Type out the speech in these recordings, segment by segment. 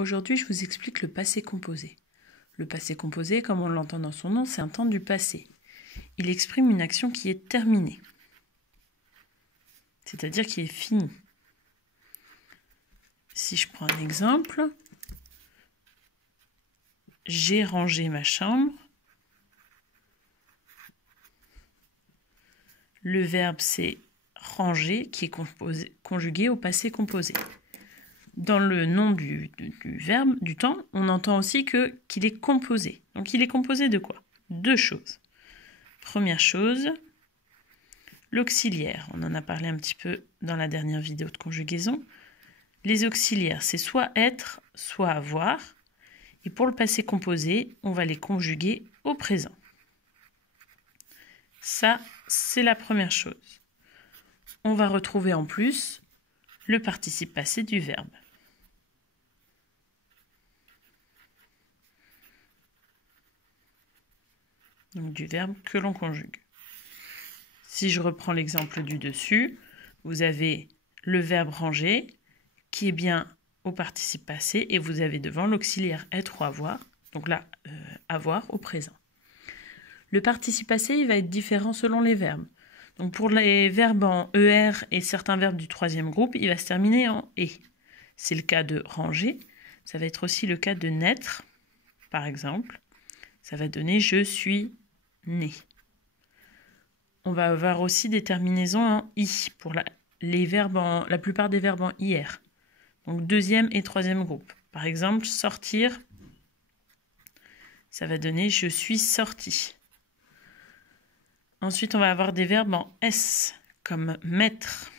Aujourd'hui, je vous explique le passé composé. Le passé composé, comme on l'entend dans son nom, c'est un temps du passé. Il exprime une action qui est terminée, c'est-à-dire qui est finie. Si je prends un exemple, j'ai rangé ma chambre. Le verbe, c'est ranger, qui est conjugué au passé composé. Dans le nom du verbe, du temps, on entend aussi qu'il est composé. Donc il est composé de quoi? Deux choses. Première chose, l'auxiliaire. On en a parlé un petit peu dans la dernière vidéo de conjugaison. Les auxiliaires, c'est soit être, soit avoir. Et pour le passé composé, on va les conjuguer au présent. Ça, c'est la première chose. On va retrouver en plus le participe passé du verbe. Donc du verbe que l'on conjugue. Si je reprends l'exemple du dessus, vous avez le verbe ranger qui est bien au participe passé et vous avez devant l'auxiliaire être ou avoir, donc là, avoir au présent. Le participe passé, il va être différent selon les verbes. Donc pour les verbes en ER et certains verbes du troisième groupe, il va se terminer en E. C'est le cas de ranger. Ça va être aussi le cas de naître, par exemple. Ça va donner je suis né. On va avoir aussi des terminaisons en I pour la plupart des verbes en IR. Donc deuxième et troisième groupe. Par exemple, sortir, ça va donner je suis sorti. Ensuite, on va avoir des verbes en S, comme mettre.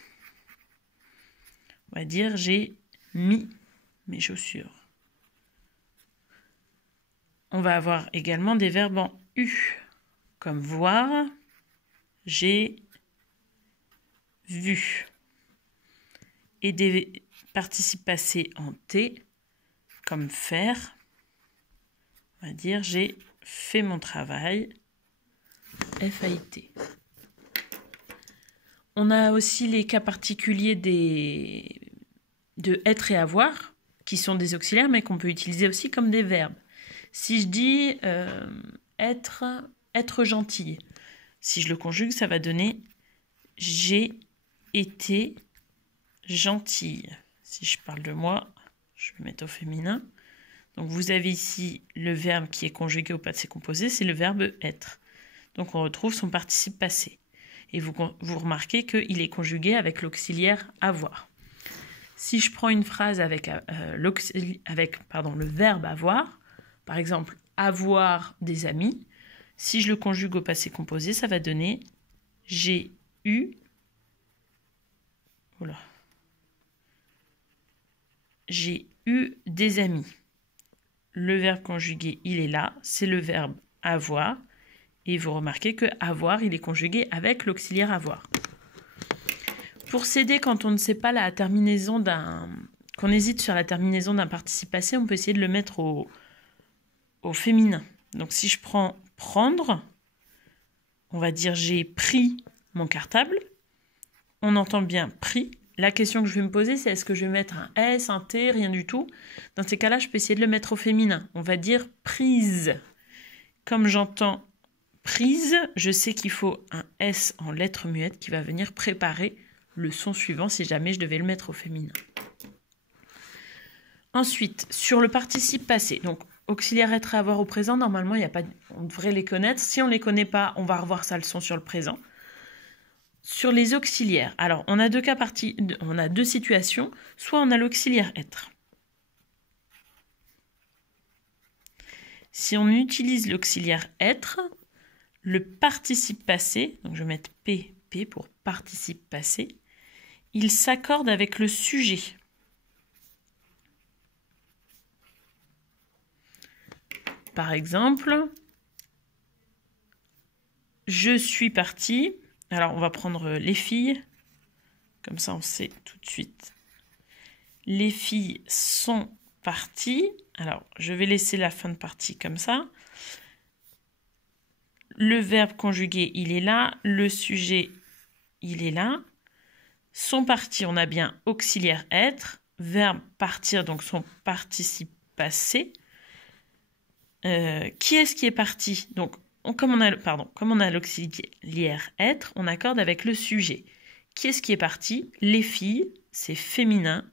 On va dire j'ai mis mes chaussures. On va avoir également des verbes en U, comme voir, j'ai vu. Et des participes passés en T, comme faire. On va dire j'ai fait mon travail. FAIT. On a aussi les cas particuliers de être et avoir, qui sont des auxiliaires, mais qu'on peut utiliser aussi comme des verbes. Si je dis être gentille, si je le conjugue, ça va donner j'ai été gentille. Si je parle de moi, je vais mettre au féminin. Donc vous avez ici le verbe qui est conjugué au passé composé, c'est le verbe être. Donc on retrouve son participe passé. Et vous remarquez qu'il est conjugué avec l'auxiliaire avoir. Si je prends une phrase avec le verbe avoir, par exemple avoir des amis, si je le conjugue au passé composé, ça va donner j'ai eu des amis. Le verbe conjugué, il est là, c'est le verbe avoir. Et vous remarquez que avoir, il est conjugué avec l'auxiliaire avoir. Pour s'aider quand on ne sait pas la terminaison qu'on hésite sur la terminaison d'un participe passé, on peut essayer de le mettre au féminin. Donc si je prends prendre, on va dire j'ai pris mon cartable. On entend bien pris. La question que je vais me poser, c'est est-ce que je vais mettre un S, un T, rien du tout. Dans ces cas-là, je peux essayer de le mettre au féminin. On va dire prise. Comme j'entends prise, je sais qu'il faut un S en lettre muette qui va venir préparer le son suivant si jamais je devais le mettre au féminin. Ensuite, sur le participe passé, donc auxiliaire être et avoir au présent, normalement, on devrait les connaître. Si on ne les connaît pas, on va revoir sa leçon sur le présent. Sur les auxiliaires, alors on a deux situations. Soit on a l'auxiliaire être. Si on utilise l'auxiliaire être, le participe passé, donc je vais mettre P pour participe passé, il s'accorde avec le sujet. Par exemple, je suis partie. Alors, on va prendre les filles. Comme ça, on sait tout de suite. Les filles sont parties. Alors, je vais laisser la fin de partie comme ça. Le verbe conjugué, il est là. Le sujet, il est là. Sont partis, on a bien auxiliaire être. verbe partir, donc son participe passé. Qui est-ce qui est parti? Donc, comme on a l'auxiliaire être, on accorde avec le sujet. Qui est-ce qui est parti? Les filles, c'est féminin,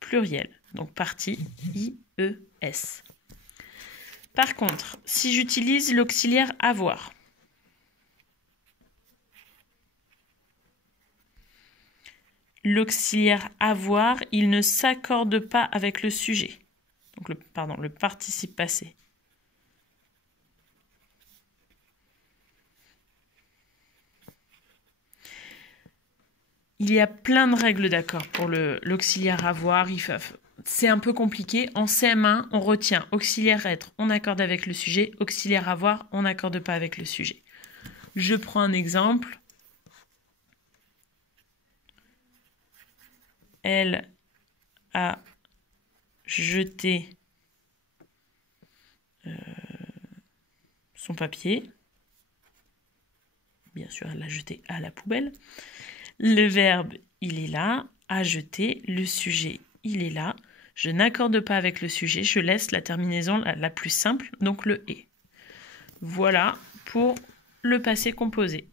pluriel. Donc, parti, I-E-S. Par contre, si j'utilise l'auxiliaire avoir, l'auxiliaire avoir, il ne s'accorde pas avec le sujet. Donc, le participe passé. Il y a plein de règles d'accord pour l'auxiliaire avoir. C'est un peu compliqué. En CM1, on retient auxiliaire être, on accorde avec le sujet. Auxiliaire avoir, on n'accorde pas avec le sujet. Je prends un exemple. Elle a jeté son papier. Bien sûr, elle l'a jeté à la poubelle. Le verbe, il est là. À jeter. Le sujet, il est là. Je n'accorde pas avec le sujet. Je laisse la terminaison la plus simple, donc le « et ». Voilà pour le passé composé.